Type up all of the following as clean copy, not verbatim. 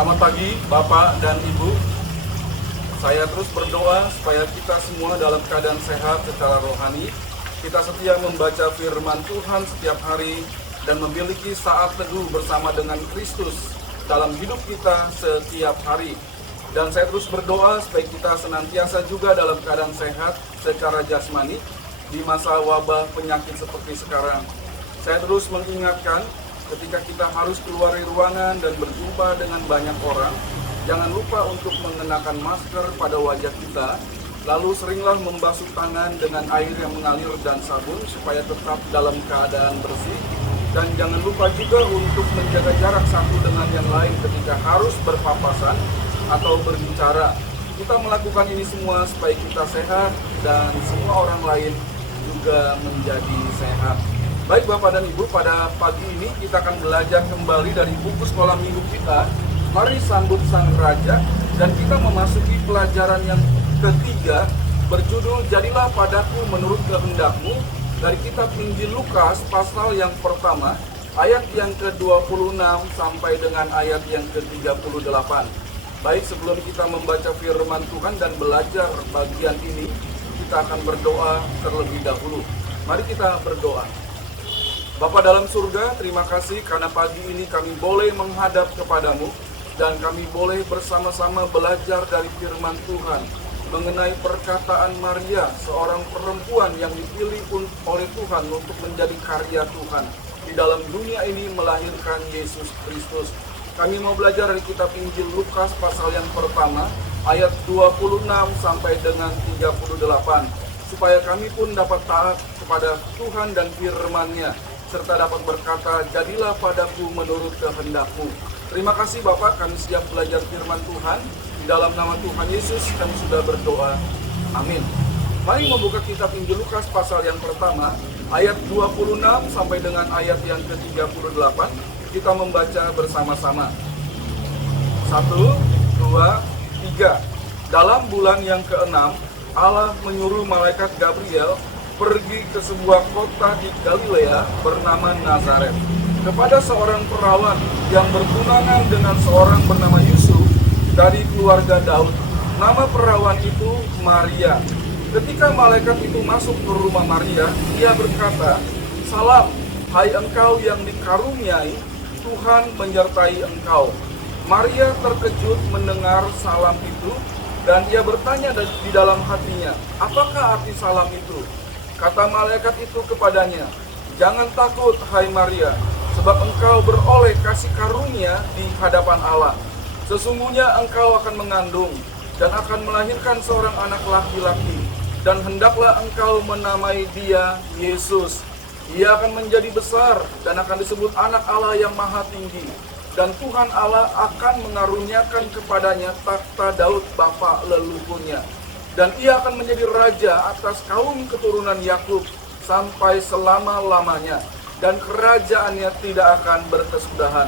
Selamat pagi Bapak dan Ibu. Saya terus berdoa supaya kita semua dalam keadaan sehat secara rohani. Kita setia membaca firman Tuhan setiap hari dan memiliki saat teduh bersama dengan Kristus dalam hidup kita setiap hari. Dan saya terus berdoa supaya kita senantiasa juga dalam keadaan sehat secara jasmani di masa wabah penyakit seperti sekarang. Saya terus mengingatkan ketika kita harus keluar dari ruangan dan berjumpa dengan banyak orang, jangan lupa untuk mengenakan masker pada wajah kita, lalu seringlah membasuh tangan dengan air yang mengalir dan sabun supaya tetap dalam keadaan bersih, dan jangan lupa juga untuk menjaga jarak satu dengan yang lain ketika harus berpapasan atau berbicara. Kita melakukan ini semua supaya kita sehat dan semua orang lain juga menjadi sehat. Baik Bapak dan Ibu, pada pagi ini kita akan belajar kembali dari buku sekolah minggu kita, Mari Sambut Sang Raja, dan kita memasuki pelajaran yang ketiga berjudul Jadilah Padaku Menurut Kehendakmu, dari kitab Injil Lukas pasal yang pertama, ayat yang ke-26 sampai dengan ayat yang ke-38. Baik, sebelum kita membaca firman Tuhan dan belajar bagian ini, kita akan berdoa terlebih dahulu. Mari kita berdoa. Bapa dalam surga, terima kasih karena pagi ini kami boleh menghadap kepadamu dan kami boleh bersama-sama belajar dari firman Tuhan mengenai perkataan Maria, seorang perempuan yang dipilih oleh Tuhan untuk menjadi karya Tuhan di dalam dunia ini melahirkan Yesus Kristus. Kami mau belajar dari kitab Injil Lukas pasal yang pertama ayat 26 sampai dengan 38 supaya kami pun dapat taat kepada Tuhan dan firman-Nya, serta dapat berkata, jadilah padaku menurut kehendakmu. Terima kasih Bapak, kami siap belajar firman Tuhan. Di dalam nama Tuhan Yesus kami sudah berdoa. Amin. Mari membuka kitab Injil Lukas pasal yang pertama, ayat 26 sampai dengan ayat yang ke-38. Kita membaca bersama-sama. 1, 2, 3. Dalam bulan yang ke-6, Allah menyuruh malaikat Gabriel pergi ke sebuah kota di Galilea bernama Nazaret, kepada seorang perawan yang bertunangan dengan seorang bernama Yusuf dari keluarga Daud. Nama perawan itu Maria. Ketika malaikat itu masuk ke rumah Maria, ia berkata, "Salam, hai engkau yang dikaruniai, Tuhan menyertai engkau." Maria terkejut mendengar salam itu, dan ia bertanya di dalam hatinya, "Apakah arti salam itu?" Kata malaikat itu kepadanya, "Jangan takut, hai Maria, sebab engkau beroleh kasih karunia di hadapan Allah. Sesungguhnya engkau akan mengandung dan akan melahirkan seorang anak laki-laki, dan hendaklah engkau menamai dia Yesus. Ia akan menjadi besar dan akan disebut anak Allah yang maha tinggi. Dan Tuhan Allah akan mengaruniakan kepadanya takhta Daud bapa leluhurnya. Dan ia akan menjadi raja atas kaum keturunan Yakub sampai selama-lamanya, dan kerajaannya tidak akan berkesudahan."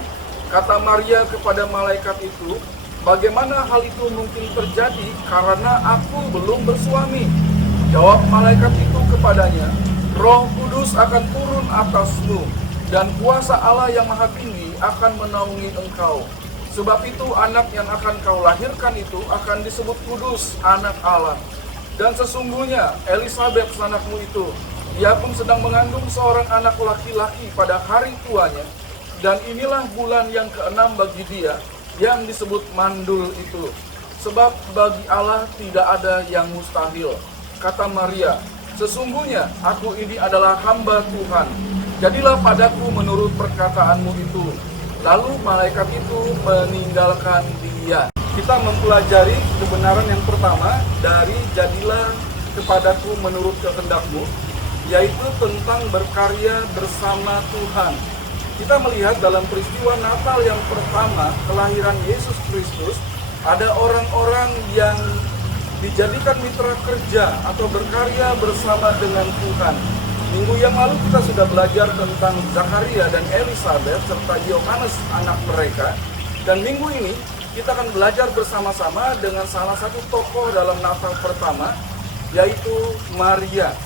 Kata Maria kepada malaikat itu, "Bagaimana hal itu mungkin terjadi karena aku belum bersuami?" Jawab malaikat itu kepadanya, "Roh Kudus akan turun atasmu, dan kuasa Allah yang Maha Tinggi akan menaungi engkau. Sebab itu anak yang akan kau lahirkan itu akan disebut kudus, anak Allah. Dan sesungguhnya Elisabet sanakmu itu, ia pun sedang mengandung seorang anak laki-laki pada hari tuanya. Dan inilah bulan yang ke-6 bagi dia, yang disebut mandul itu. Sebab bagi Allah tidak ada yang mustahil." Kata Maria, "Sesungguhnya aku ini adalah hamba Tuhan. Jadilah padaku menurut perkataanmu itu." Lalu malaikat itu meninggalkan dia. kita mempelajari kebenaran yang pertama dari jadilah kepadaku menurut kehendakmu, yaitu tentang berkarya bersama Tuhan. Kita melihat dalam peristiwa Natal yang pertama, kelahiran Yesus Kristus, ada orang-orang yang dijadikan mitra kerja atau berkarya bersama dengan Tuhan. Minggu yang lalu kita sudah belajar tentang Zakaria dan Elisabeth serta Yohanes anak mereka. Dan minggu ini kita akan belajar bersama-sama dengan salah satu tokoh dalam Natal pertama, yaitu Maria.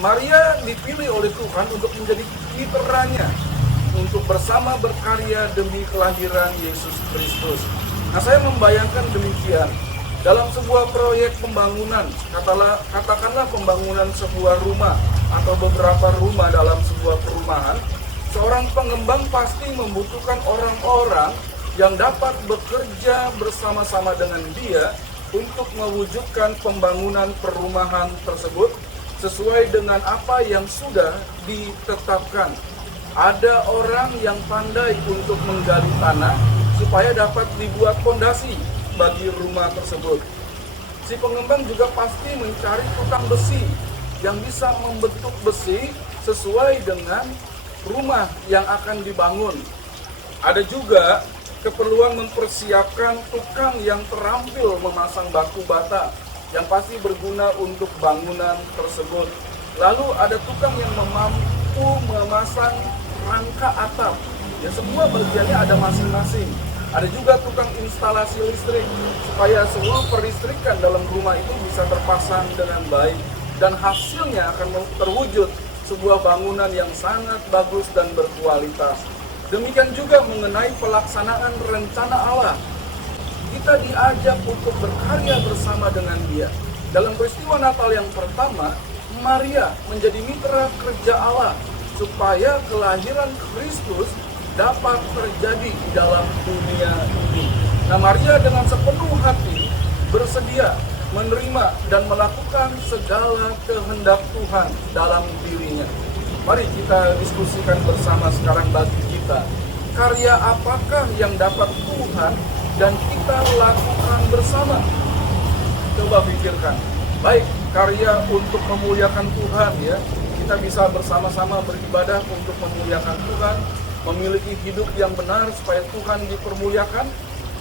Maria dipilih oleh Tuhan untuk menjadi mitranya, untuk bersama berkarya demi kelahiran Yesus Kristus. Nah, saya membayangkan demikian. Dalam sebuah proyek pembangunan, katakanlah pembangunan sebuah rumah atau beberapa rumah dalam sebuah perumahan, seorang pengembang pasti membutuhkan orang-orang yang dapat bekerja bersama-sama dengan dia untuk mewujudkan pembangunan perumahan tersebut sesuai dengan apa yang sudah ditetapkan. Ada orang yang pandai untuk menggali tanah supaya dapat dibuat fondasi bagi rumah tersebut. Si pengembang juga pasti mencari tukang besi yang bisa membentuk besi sesuai dengan rumah yang akan dibangun. Ada juga keperluan mempersiapkan tukang yang terampil memasang batu bata yang pasti berguna untuk bangunan tersebut. Lalu ada tukang yang mampu memasang rangka atap. Ya, semua bagiannya ada masing-masing. Ada juga tukang instalasi listrik supaya seluruh peristrikan dalam rumah itu bisa terpasang dengan baik dan hasilnya akan terwujud sebuah bangunan yang sangat bagus dan berkualitas. Demikian juga mengenai pelaksanaan rencana Allah. Kita diajak untuk berkarya bersama dengan Dia. Dalam peristiwa Natal yang pertama, Maria menjadi mitra kerja Allah supaya kelahiran Kristus dapat terjadi di dalam dunia ini. Nah, Maria dengan sepenuh hati bersedia menerima dan melakukan segala kehendak Tuhan dalam dirinya. Mari kita diskusikan bersama sekarang bagi kita. Karya apakah yang dapat Tuhan dan kita lakukan bersama? Coba pikirkan. Baik, karya untuk memuliakan Tuhan ya. Kita bisa bersama-sama beribadah untuk memuliakan Tuhan, memiliki hidup yang benar supaya Tuhan dipermuliakan,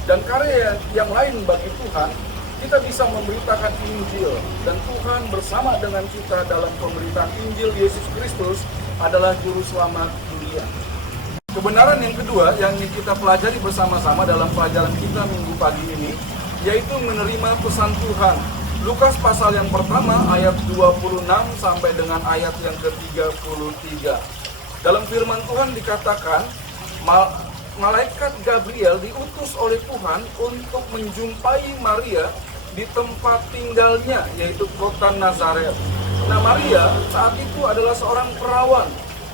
dan karya yang lain bagi Tuhan, kita bisa memberitakan Injil, dan Tuhan bersama dengan kita dalam pemberitaan Injil Yesus Kristus adalah Juru Selamat dunia. Kebenaran yang kedua yang ingin kita pelajari bersama-sama dalam pelajaran kita minggu pagi ini, yaitu menerima pesan Tuhan. Lukas pasal yang pertama ayat 26 sampai dengan ayat yang ke-33. Dalam firman Tuhan dikatakan, malaikat Gabriel diutus oleh Tuhan untuk menjumpai Maria di tempat tinggalnya, yaitu kota Nazaret. Nah, Maria saat itu adalah seorang perawan,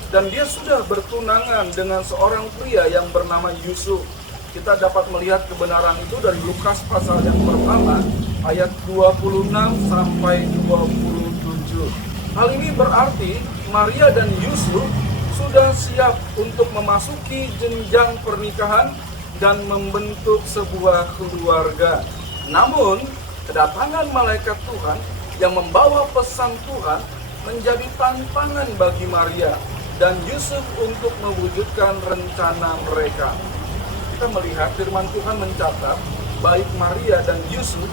dan dia sudah bertunangan dengan seorang pria yang bernama Yusuf. Kita dapat melihat kebenaran itu dari Lukas pasal yang pertama, ayat 26 sampai 27. Hal ini berarti Maria dan Yusuf sudah siap untuk memasuki jenjang pernikahan dan membentuk sebuah keluarga. Namun, kedatangan malaikat Tuhan yang membawa pesan Tuhan menjadi tantangan bagi Maria dan Yusuf untuk mewujudkan rencana mereka. Kita melihat firman Tuhan mencatat, baik Maria dan Yusuf,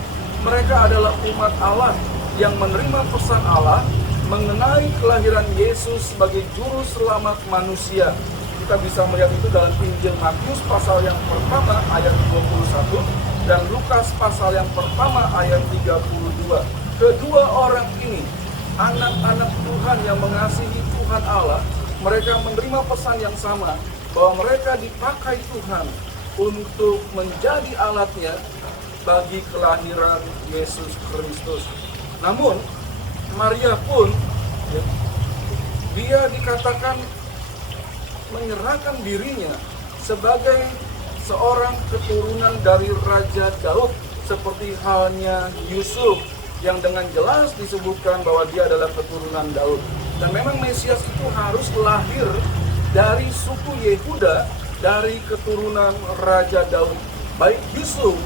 mereka adalah umat Allah yang menerima pesan Allah mengenai kelahiran Yesus sebagai juru selamat manusia. Kita bisa melihat itu dalam Injil Matius pasal yang pertama ayat 21 dan Lukas pasal yang pertama ayat 32. Kedua orang ini, anak-anak Tuhan yang mengasihi Tuhan Allah, mereka menerima pesan yang sama bahwa mereka dipakai Tuhan untuk menjadi alatnya bagi kelahiran Yesus Kristus. Namun, Maria pun, dia dikatakan menyerahkan dirinya sebagai seorang keturunan dari Raja Daud, seperti halnya Yusuf yang dengan jelas disebutkan bahwa dia adalah keturunan Daud. Dan memang Mesias itu harus lahir dari suku Yehuda, dari keturunan Raja Daud. Baik Yusuf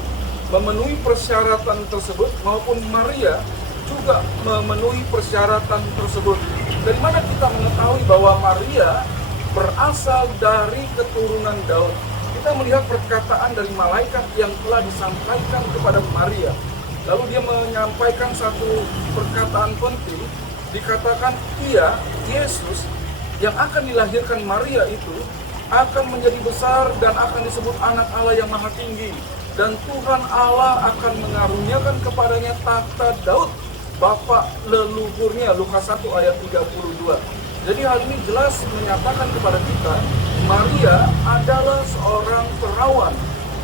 memenuhi persyaratan tersebut, maupun Maria juga memenuhi persyaratan tersebut. Dari mana kita mengetahui bahwa Maria berasal dari keturunan Daud? Kita melihat perkataan dari malaikat yang telah disampaikan kepada Maria. Lalu dia menyampaikan satu perkataan penting, dikatakan ia, Yesus, yang akan dilahirkan Maria itu akan menjadi besar dan akan disebut anak Allah yang maha tinggi. Dan Tuhan Allah akan mengaruniakan kepadanya takhta Daud, bapa leluhurnya. Lukas 1 ayat 32. Jadi hal ini jelas menyatakan kepada kita, Maria adalah seorang perawan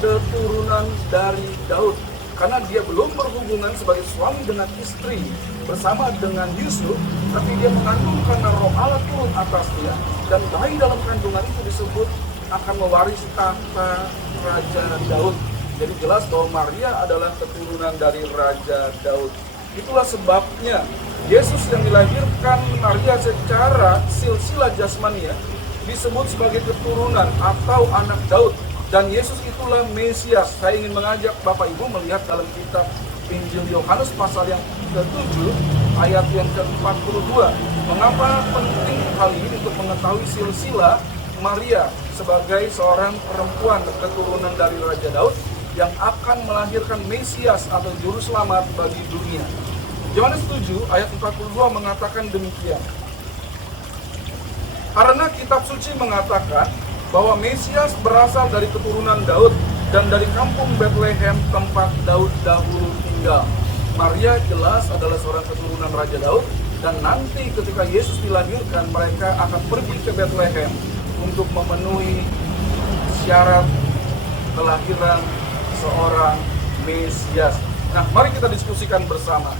keturunan dari Daud. Karena dia belum berhubungan sebagai suami dengan istri bersama dengan Yusuf, tapi dia mengandung karena Roh Allah turun atasnya, dan bayi dalam kandungan itu disebut akan mewarisi tahta Raja Daud. Jadi jelas bahwa Maria adalah keturunan dari Raja Daud. Itulah sebabnya Yesus yang dilahirkan Maria secara silsilah jasmania disebut sebagai keturunan atau anak Daud. Dan Yesus itulah Mesias. Saya ingin mengajak Bapak Ibu melihat dalam kitab Injil Yohanes pasal yang ke-7 ayat yang ke-42. Mengapa penting hal ini untuk mengetahui silsilah Maria sebagai seorang perempuan keturunan dari Raja Daud yang akan melahirkan Mesias atau juru selamat bagi dunia. Yohanes 7 ayat 42 mengatakan demikian. Karena kitab suci mengatakan bahwa Mesias berasal dari keturunan Daud dan dari kampung Bethlehem tempat Daud dahulu tinggal. Maria jelas adalah seorang keturunan Raja Daud, dan nanti ketika Yesus dilahirkan mereka akan pergi ke Bethlehem untuk memenuhi syarat kelahiran seorang Mesias. Nah, mari kita diskusikan bersama.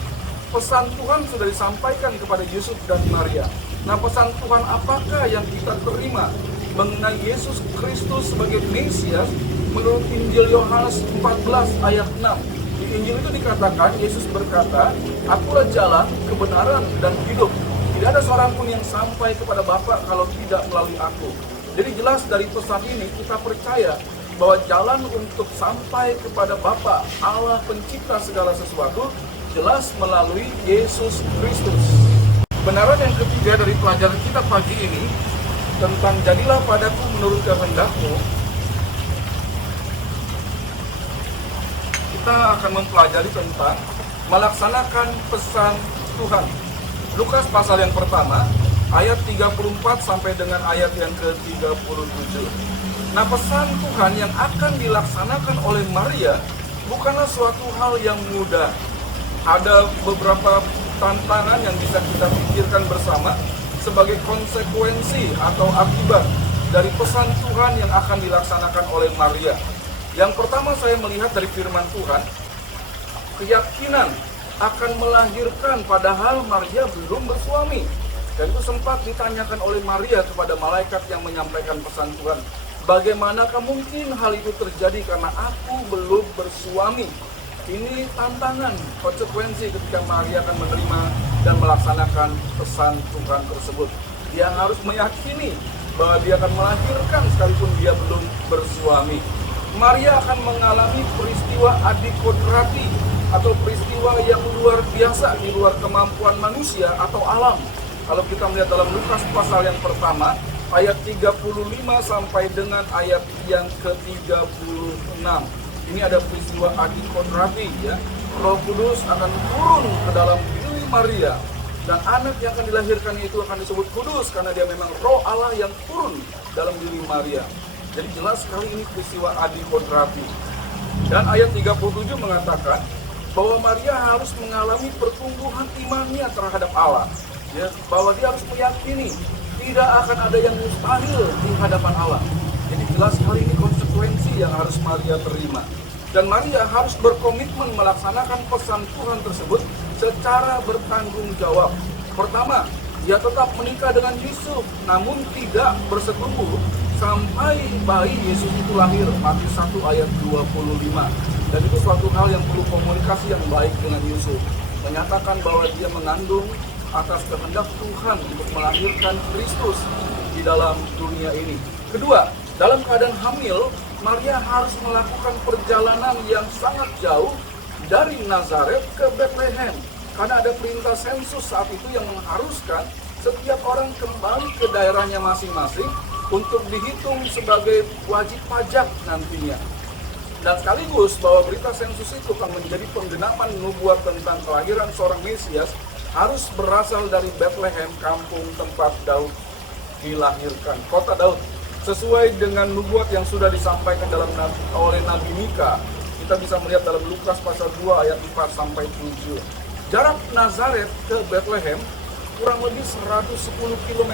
Pesan Tuhan sudah disampaikan kepada Yusuf dan Maria. Nah, pesan Tuhan apakah yang kita terima mengenai Yesus Kristus sebagai Mesias menurut Injil Yohanes 14 ayat 6. Di Injil itu dikatakan, Yesus berkata, "Akulah jalan, kebenaran, dan hidup. Tidak ada seorang pun yang sampai kepada Bapa kalau tidak melalui aku." Jadi jelas dari pesan ini kita percaya bahwa jalan untuk sampai kepada Bapa, Allah pencipta segala sesuatu, jelas melalui Yesus Kristus. Kebenaran yang ketiga dari pelajaran kita pagi ini tentang jadilah padaku menurut kehendakmu, kita akan mempelajari tentang melaksanakan pesan Tuhan. Lukas pasal yang pertama ayat 34 sampai dengan ayat yang ke-37. Nah, pesan Tuhan yang akan dilaksanakan oleh Maria bukanlah suatu hal yang mudah. Ada beberapa tantangan yang bisa kita pikirkan bersama sebagai konsekuensi atau akibat dari pesan Tuhan yang akan dilaksanakan oleh Maria. Yang pertama saya melihat dari firman Tuhan, keyakinan akan melahirkan padahal Maria belum bersuami. Dan itu sempat ditanyakan oleh Maria kepada malaikat yang menyampaikan pesan Tuhan. Bagaimanakah mungkin hal itu terjadi karena aku belum bersuami? Ini tantangan, konsekuensi ketika Maria akan menerima dan melaksanakan pesan Tuhan tersebut. Dia harus meyakini bahwa dia akan melahirkan sekalipun dia belum bersuami. Maria akan mengalami peristiwa adikodrati atau peristiwa yang luar biasa di luar kemampuan manusia atau alam. Kalau kita melihat dalam Lukas pasal yang pertama ayat 35 sampai dengan ayat yang ke-36. Ini ada peristiwa adikodrati, ya. Roh Kudus akan turun ke dalam diri Maria, dan anak yang akan dilahirkan itu akan disebut kudus karena dia memang Roh Allah yang turun dalam diri Maria. Jadi jelas sekali ini peristiwa adikodrati. Dan ayat 37 mengatakan bahwa Maria harus mengalami pertumbuhan imannya terhadap Allah, ya, bahwa dia harus meyakini tidak akan ada yang mustahil di hadapan Allah. Jadi jelas sekali ini konsekuensi yang harus Maria terima. Dan Maria harus berkomitmen melaksanakan pesan Tuhan tersebut secara bertanggung jawab. Pertama, dia tetap menikah dengan Yusuf, namun tidak bersetubuh sampai bayi Yesus itu lahir. Matius 1 ayat 25. Dan itu suatu hal yang perlu komunikasi yang baik dengan Yusuf. Menyatakan bahwa dia mengandung atas kehendak Tuhan untuk melahirkan Kristus di dalam dunia ini. Kedua, dalam keadaan hamil, Maria harus melakukan perjalanan yang sangat jauh dari Nazaret ke Bethlehem. Karena ada perintah sensus saat itu yang mengharuskan setiap orang kembali ke daerahnya masing-masing untuk dihitung sebagai wajib pajak nantinya. Dan sekaligus bahwa berita sensus itu akan menjadi penggenapan nubuat tentang kelahiran seorang Mesias harus berasal dari Bethlehem, kampung tempat Daud dilahirkan, kota Daud. Sesuai dengan nubuat yang sudah disampaikan oleh Nabi Mika, kita bisa melihat dalam Lukas pasal 2 ayat 4 sampai 7. Jarak Nazaret ke Bethlehem kurang lebih 110 km.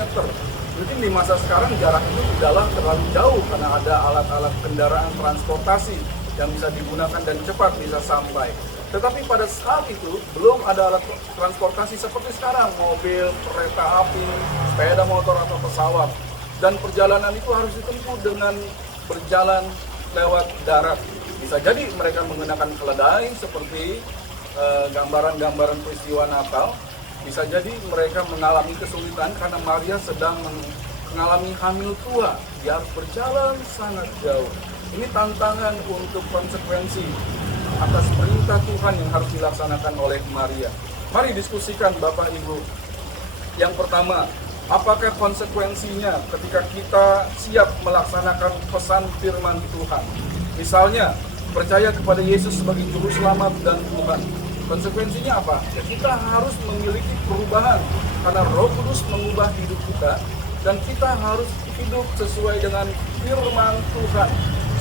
Mungkin di masa sekarang jarak itu tidaklah terlalu jauh karena ada alat-alat kendaraan transportasi yang bisa digunakan dan cepat bisa sampai. Tetapi pada saat itu belum ada alat transportasi seperti sekarang, mobil, kereta api, sepeda motor atau pesawat. Dan perjalanan itu harus ditempuh dengan berjalan lewat darat. Bisa jadi mereka menggunakan keledai seperti gambaran-gambaran peristiwa Natal. Bisa jadi mereka mengalami kesulitan karena Maria sedang mengalami hamil tua. Dia harus berjalan sangat jauh. Ini tantangan untuk konsekuensi atas perintah Tuhan yang harus dilaksanakan oleh Maria. Mari diskusikan Bapak Ibu. Yang pertama, apakah konsekuensinya ketika kita siap melaksanakan pesan firman Tuhan? Misalnya, percaya kepada Yesus sebagai Juru Selamat dan Tuhan. Konsekuensinya apa? Ya, kita harus memiliki perubahan karena Roh Kudus mengubah hidup kita dan kita harus hidup sesuai dengan firman Tuhan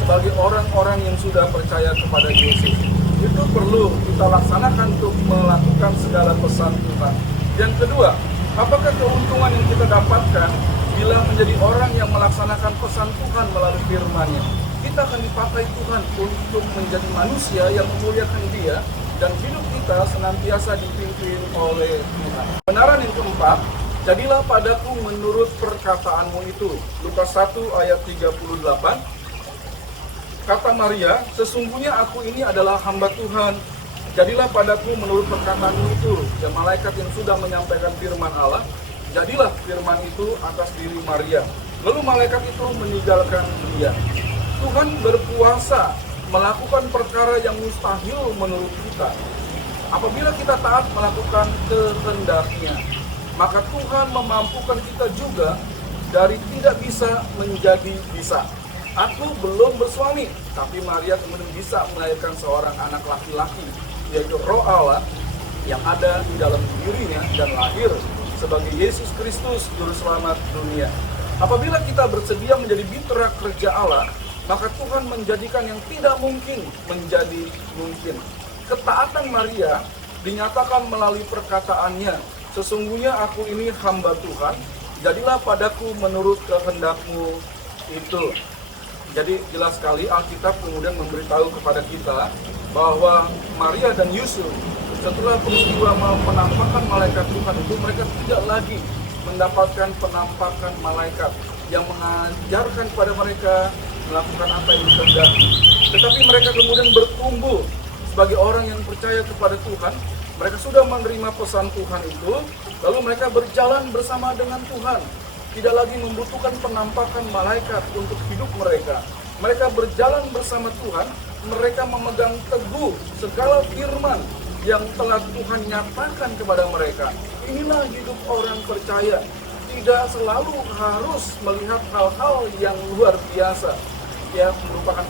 sebagai orang-orang yang sudah percaya kepada Yesus. Itu perlu kita laksanakan untuk melakukan segala pesan Tuhan. Yang kedua, apakah keuntungan yang kita dapatkan bila menjadi orang yang melaksanakan pesan Tuhan melalui firman-Nya? Kita akan dipakai Tuhan untuk menjadi manusia yang memuliakan Dia dan hidup kita senantiasa dipimpin oleh Tuhan. Kebenaran yang keempat, jadilah padaku menurut perkataanmu itu. Lukas 1 ayat 38. Kata Maria, sesungguhnya aku ini adalah hamba Tuhan. Jadilah padaku menurut perkataanmu itu. Dan malaikat yang sudah menyampaikan firman Allah, jadilah firman itu atas diri Maria. Lalu malaikat itu meninggalkan dia. Tuhan berkuasa melakukan perkara yang mustahil menurut kita. Apabila kita taat melakukan kehendak-Nya, maka Tuhan memampukan kita juga dari tidak bisa menjadi bisa. Aku belum bersuami, tapi Maria kemudian bisa melahirkan seorang anak laki-laki, yaitu Roh Allah yang ada di dalam dirinya dan lahir sebagai Yesus Kristus, Juru Selamat dunia. Apabila kita bersedia menjadi mitra kerja Allah, maka Tuhan menjadikan yang tidak mungkin menjadi mungkin. Ketaatan Maria dinyatakan melalui perkataannya, sesungguhnya aku ini hamba Tuhan, jadilah padaku menurut kehendak-Mu itu. Jadi jelas sekali Alkitab kemudian memberitahu kepada kita bahwa Maria dan Yusuf setelah peristiwa penampakan malaikat Tuhan itu, mereka tidak lagi mendapatkan penampakan malaikat yang mengajarkan pada mereka melakukan apa yang dikehendaki. Tetapi mereka kemudian bertumbuh sebagai orang yang percaya kepada Tuhan. Mereka sudah menerima pesan Tuhan itu, lalu mereka berjalan bersama dengan Tuhan. Tidak lagi membutuhkan penampakan malaikat untuk hidup mereka. Mereka berjalan bersama Tuhan, mereka memegang teguh segala firman yang telah Tuhan nyatakan kepada mereka. Inilah hidup orang percaya. Tidak selalu harus melihat hal-hal yang luar biasa, ya, merupakan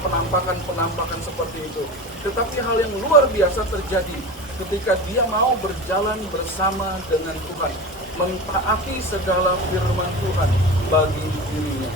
penampakan seperti itu. Tetapi hal yang luar biasa terjadi ketika dia mau berjalan bersama dengan Tuhan, mentaati segala firman Tuhan bagi dirinya.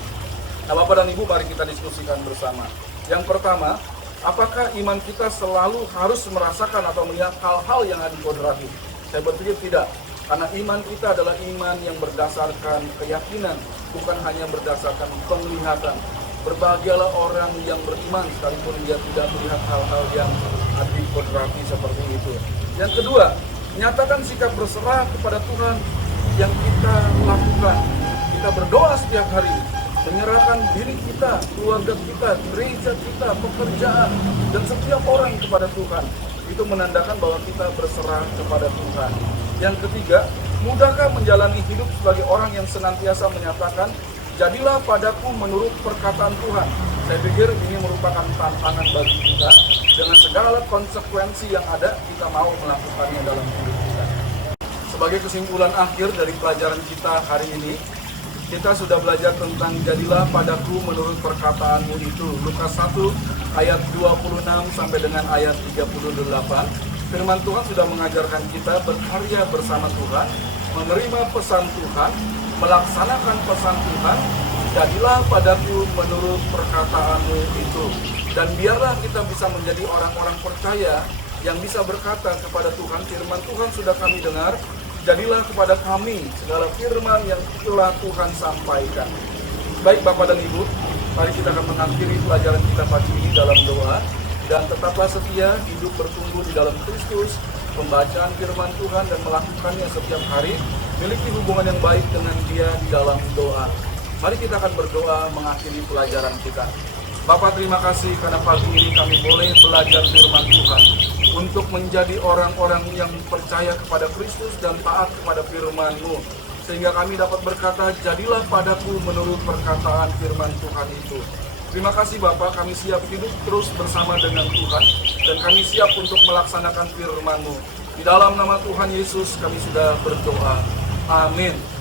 Nah, Bapak dan Ibu, mari kita diskusikan bersama. Yang pertama, apakah iman kita selalu harus merasakan atau melihat hal-hal yang ada di kodrati? Saya berpikir tidak. Karena iman kita adalah iman yang berdasarkan keyakinan, bukan hanya berdasarkan penglihatan. Berbahagialah orang yang beriman sekalipun dia tidak melihat hal-hal yang ada di kodrati seperti itu. Yang kedua, nyatakan sikap berserah kepada Tuhan yang kita lakukan. Kita berdoa setiap hari, menyerahkan diri kita, keluarga kita, gereja kita, pekerjaan, dan setiap orang kepada Tuhan. Itu menandakan bahwa kita berserah kepada Tuhan. Yang ketiga, mudahkah menjalani hidup sebagai orang yang senantiasa menyatakan, jadilah padaku menurut perkataan Tuhan. Saya pikir ini merupakan tantangan bagi kita dengan segala konsekuensi yang ada, kita mau melakukannya dalam hidup kita. Sebagai kesimpulan akhir dari pelajaran kita hari ini, kita sudah belajar tentang jadilah padaku menurut perkataanmu itu. Lukas 1 ayat 26 sampai dengan ayat 38. Firman Tuhan sudah mengajarkan kita berkarya bersama Tuhan, menerima pesan Tuhan, melaksanakan pesan Tuhan. Jadilah padaku menurut perkataanmu itu. Dan biarlah kita bisa menjadi orang-orang percaya yang bisa berkata kepada Tuhan, firman Tuhan sudah kami dengar, jadilah kepada kami segala firman yang telah Tuhan sampaikan. Baik Bapak dan Ibu, mari kita akan mengakhiri pelajaran kita pagi ini dalam doa. Dan tetaplah setia, hidup bertumbuh di dalam Kristus, pembacaan firman Tuhan dan melakukannya setiap hari, miliki hubungan yang baik dengan Dia di dalam doa. Mari kita akan berdoa mengakhiri pelajaran kita. Bapak, terima kasih karena pagi ini kami boleh belajar firman Tuhan untuk menjadi orang-orang yang percaya kepada Kristus dan taat kepada firman-Mu. Sehingga kami dapat berkata, jadilah padaku menurut perkataan firman Tuhan itu. Terima kasih Bapak, kami siap hidup terus bersama dengan Tuhan dan kami siap untuk melaksanakan firman-Mu. Di dalam nama Tuhan Yesus kami sudah berdoa. Amin.